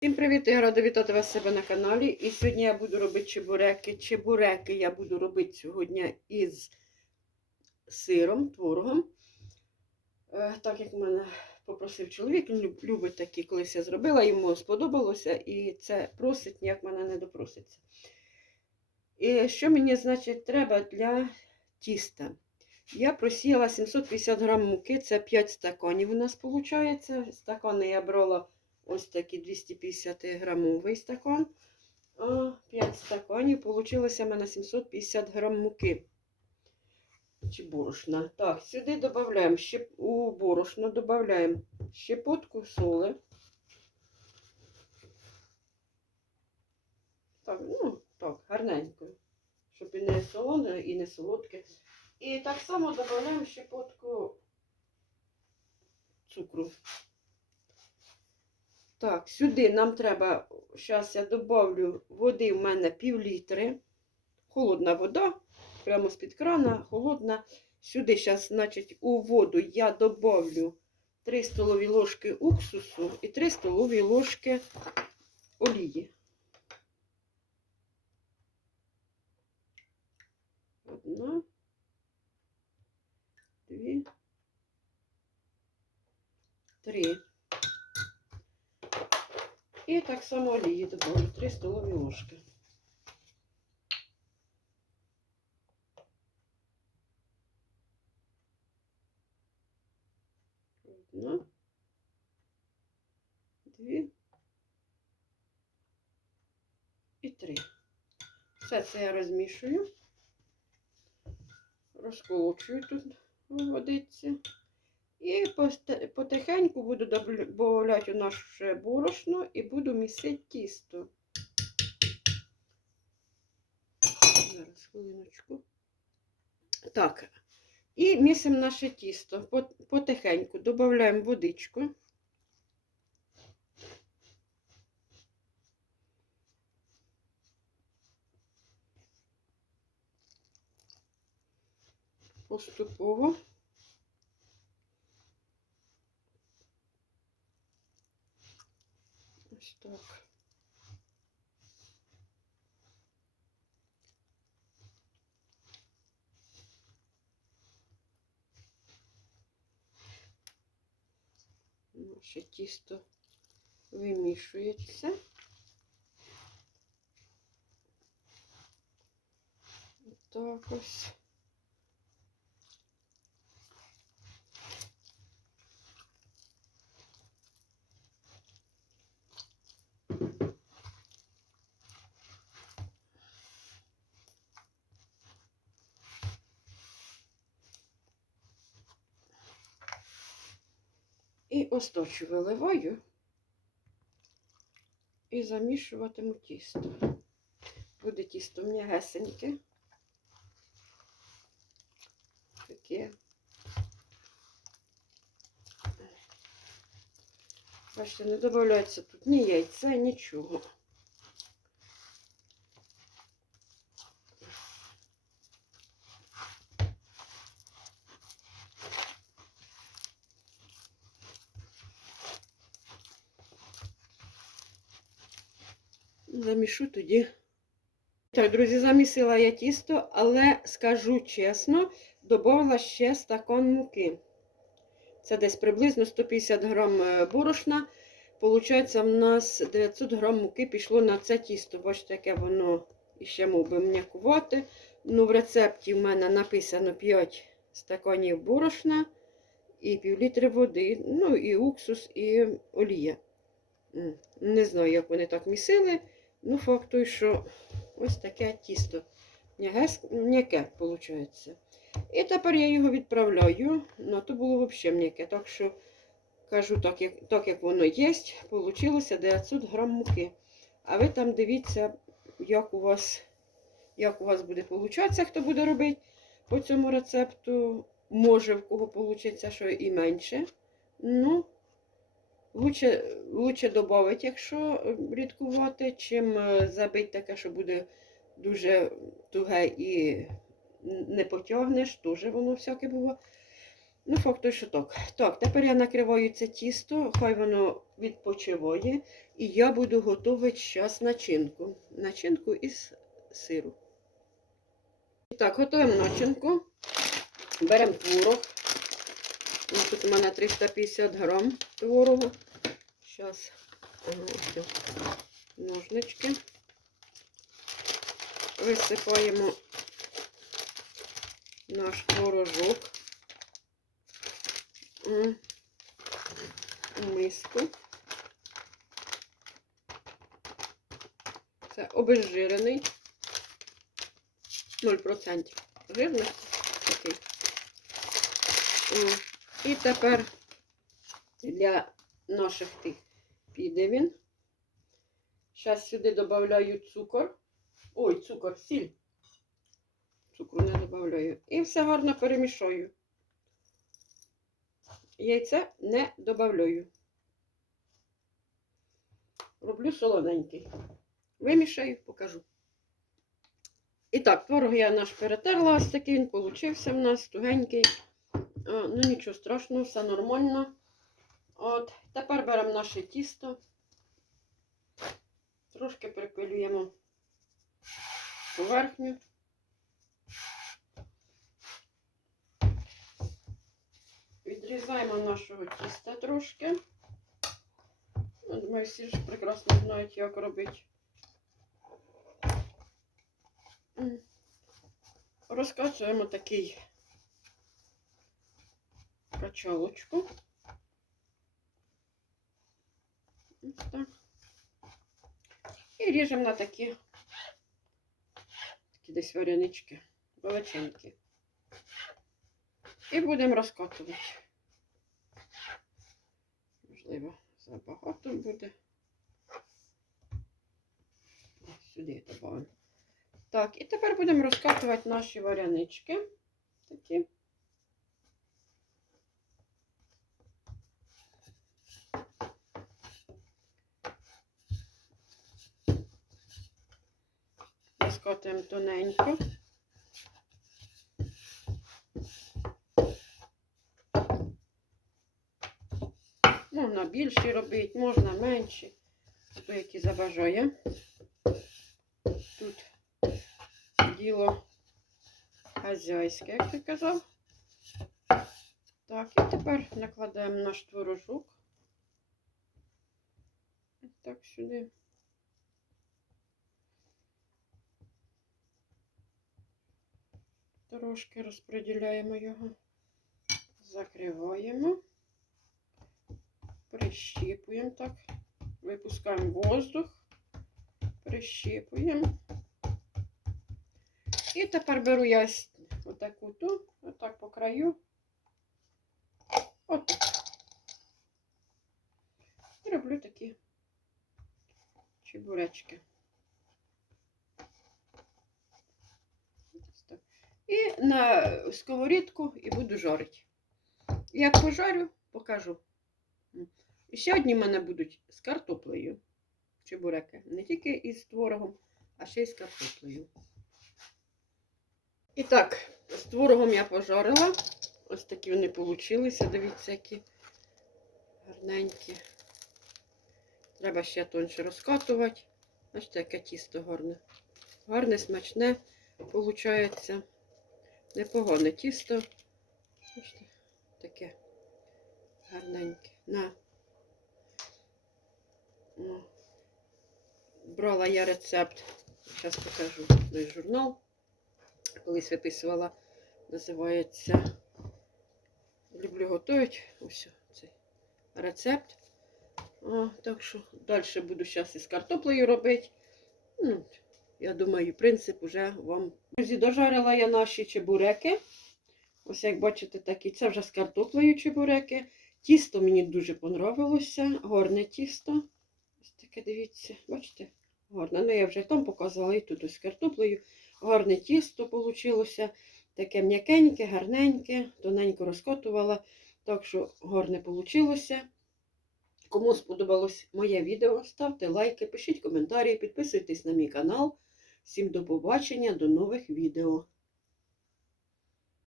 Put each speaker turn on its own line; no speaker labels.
Всім привіт! Я рада вітати вас себе на каналі. І сьогодні я буду робити чебуреки. Чебуреки я буду робити сьогодні із сиром, творогом. Е, Так як мене попросив чоловік, він любить такі, колись я зробила, йому сподобалося, і це просить, ніяк мене не допроситься. І що мені, значить, треба для тіста? Я просіяла 750 грам муки, це 5 стаканів у нас виходить. Стакани я брала ось такий 250 грамовий стакан. А 5 стаканів. Получилося в мене 750 грам муки. Чи борошна. Так, сюди додаємо щеп... у борошно додаємо щепотку соли. Так, ну, так, гарненько. Щоб і не солоне, і не солодке. І так само додаємо щепотку цукру. Так, сюди нам треба, зараз я добавлю води в мене пів літри. Холодна вода, прямо з-під крана, холодна. Сюди зараз, значить, у воду я добавлю 3 столові ложки уксусу і 3 столові ложки олії. Одна, дві, три. І так само олії добавлю 3 столові ложки. Одна, дві і три. Все це я розмішую, розколочую тут у водиці. І потихеньку буду додавати у наше борошно і буду місити тісто. Зараз хвилиночку. Так. І місимо наше тісто. Потихеньку додаємо водичку. Поступово. Ось так. Наше тісто вимішується. Так ось. І осточу виливаю і замішуватиму тісто. Буде тісто м'ягесеньке. Таке. Бачите, не додається тут ні яйця, нічого. Замішу тоді. Так, друзі, замісила я тісто, але скажу чесно, додала ще стакан муки. Це десь приблизно 150 грам е, борошна. Получається, в нас 900 грам муки пішло на це тісто. Бачите, яке воно іще мов би м'якувати. Ну, в рецепті в мене написано 5 стаканів борошна і пів літри води, ну і уксус, і олія. Не знаю, як вони так місили. Ну, факт той, що ось таке тісто. М'яке, виходить. І тепер я його відправляю. Ну, то було взагалі м'яке. Так що, кажу, так як, так як воно є, вийшло 900 грам муки. А ви там дивіться, як у вас, як у вас буде получатися, хто буде робити по цьому рецепту. Може, в кого вийде, що і менше. Ну, Лучше, лучше додати, якщо е, рідкувати, чим е, забити таке, що буде дуже туге і не потягнеш, теж воно всяке було. Ну, факт що так. Так, тепер я накриваю це тісто, хай воно відпочиває. І я буду готувати зараз начинку. Начинку із сиру. Так, готуємо начинку. Беремо творог. Тут у мене 350 грам творогу. Зараз ножнички. Висипаємо наш творожок у миску. Це обезжирений. 0% жирності такий. І тепер для наших тих піде він. Зараз сюди додаю цукор. Ой, цукор, сіль. Цукру не додаю. І все гарно перемішаю. Яйце не додаю. Роблю солоненький. Вимішаю, покажу. І так, творог я наш перетерла, ось такий він получився в нас тугенький. А, ну нічого страшного, все нормально. От, тепер беремо наше тісто. Трошки припилюємо поверхню. Відрізаємо нашого тіста трошки. Думаю, всі ж прекрасно знають, як робити. Розкачуємо такий качалочку. Ось так. І ріжемо на такі, такі десь варенички, величенькі. І будемо розкатувати. Можливо, забагато буде. Сюди добавимо. Так, і тепер будемо розкатувати наші варенички. Такі. Розкатуємо тоненько. Можна більші робити, можна менші. Хто які забажає. Тут діло хазяйське, як ти казав. Так, і тепер накладаємо наш творожок. Так, сюди. Трошки розподіляємо його, закриваємо, прищіпуємо так, випускаємо воздух, прищіпуємо. І тепер беру я отаку ту, отак по краю. От. І роблю такі чебуречки. Ось так. І на сковорідку і буду жарити. Як пожарю, покажу. І ще одні в мене будуть з картоплею. Чебуреки. Не тільки із творогом, а ще й з картоплею. І так, з творогом я пожарила. Ось такі вони получилися. Дивіться, які гарненькі. Треба ще тонше розкатувати. Бачите, яке тісто гарне. Гарне, смачне, виходить. Непогане тісто. Таке гарненьке. На. Брала я рецепт. Зараз покажу той журнал. Колись виписувала, називається Люблю готувати. Ось цей рецепт. О, так що далі буду зараз із картоплею робити. Ну, я думаю, принцип уже вам. Друзі, дожарила я наші чебуреки. Ось як бачите, такі. Це вже з картоплею чебуреки. Тісто мені дуже понравилося. Гарне тісто. Ось таке, дивіться, бачите? Гарне. Ну, я вже там показувала і тут з картоплею. Гарне тісто вийшло. Таке м'якеньке, гарненьке, тоненько розкотувала. Так що гарне вийшло. Кому сподобалось моє відео, ставте лайки, пишіть коментарі, підписуйтесь на мій канал. Всім до побачення, до нових відео.